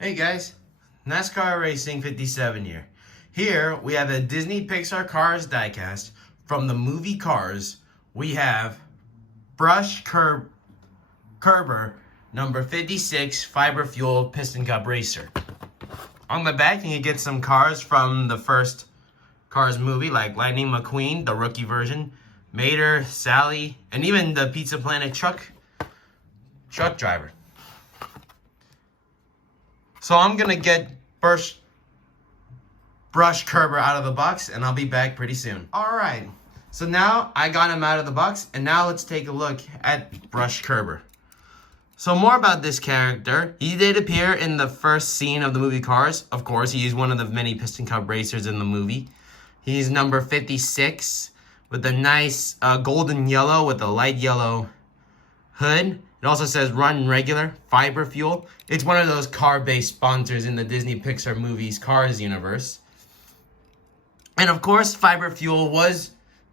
Hey guys, NASCAR Racing 57 here. Here we have a Disney Pixar Cars diecast from the movie Cars. We have Kerber number 56 fiber fueled piston cup racer. On the back you can get some cars from the first Cars movie like Lightning McQueen, the rookie version, Mater, Sally, and even the Pizza Planet truck driver. So I'm going to get Brush Kerber out of the box, and I'll be back pretty soon. Alright, so now I got him out of the box, and now let's take a look at Brush Kerber. So more about this character. He did appear in the first scene of the movie Cars. Of course, he is one of the many Piston Cup racers in the movie. He's number 56 with a nice golden yellow with a light yellow hood. It also says run regular, fiber fuel. It's one of those car-based sponsors in the Disney Pixar movies Cars universe. And of course, fiber fuel was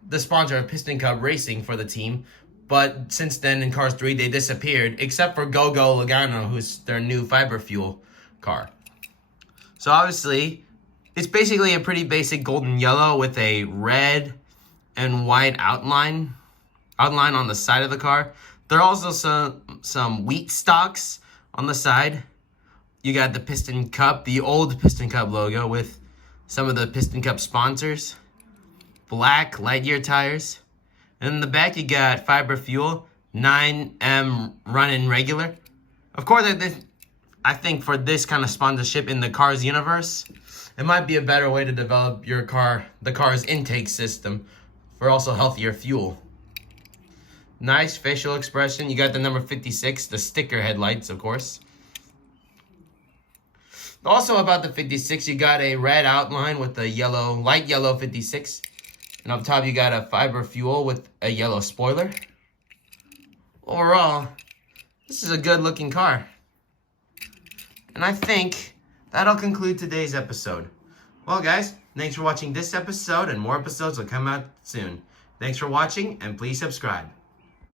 the sponsor of Piston Cup racing for the team. But since then, in Cars 3, they disappeared, except for Go-Go Logano, who's their new fiber fuel car. So obviously, it's basically a pretty basic golden yellow with a red and white outline on the side of the car. There are also some wheat stalks on the side. You got the Piston Cup, the old Piston Cup logo with some of the Piston Cup sponsors. Black Lightyear tires. And in the back you got fiber fuel, 9M running regular. Of course, I think for this kind of sponsorship in the Cars universe, it might be a better way to develop the car's intake system for also healthier fuel. Nice facial expression. You got the number 56, the sticker headlights, of course. Also about the 56, you got a red outline with a light yellow 56. And up top, you got a fiber fuel with a yellow spoiler. Overall, this is a good looking car. And I think that'll conclude today's episode. Well, guys, thanks for watching this episode, and more episodes will come out soon. Thanks for watching, and please subscribe.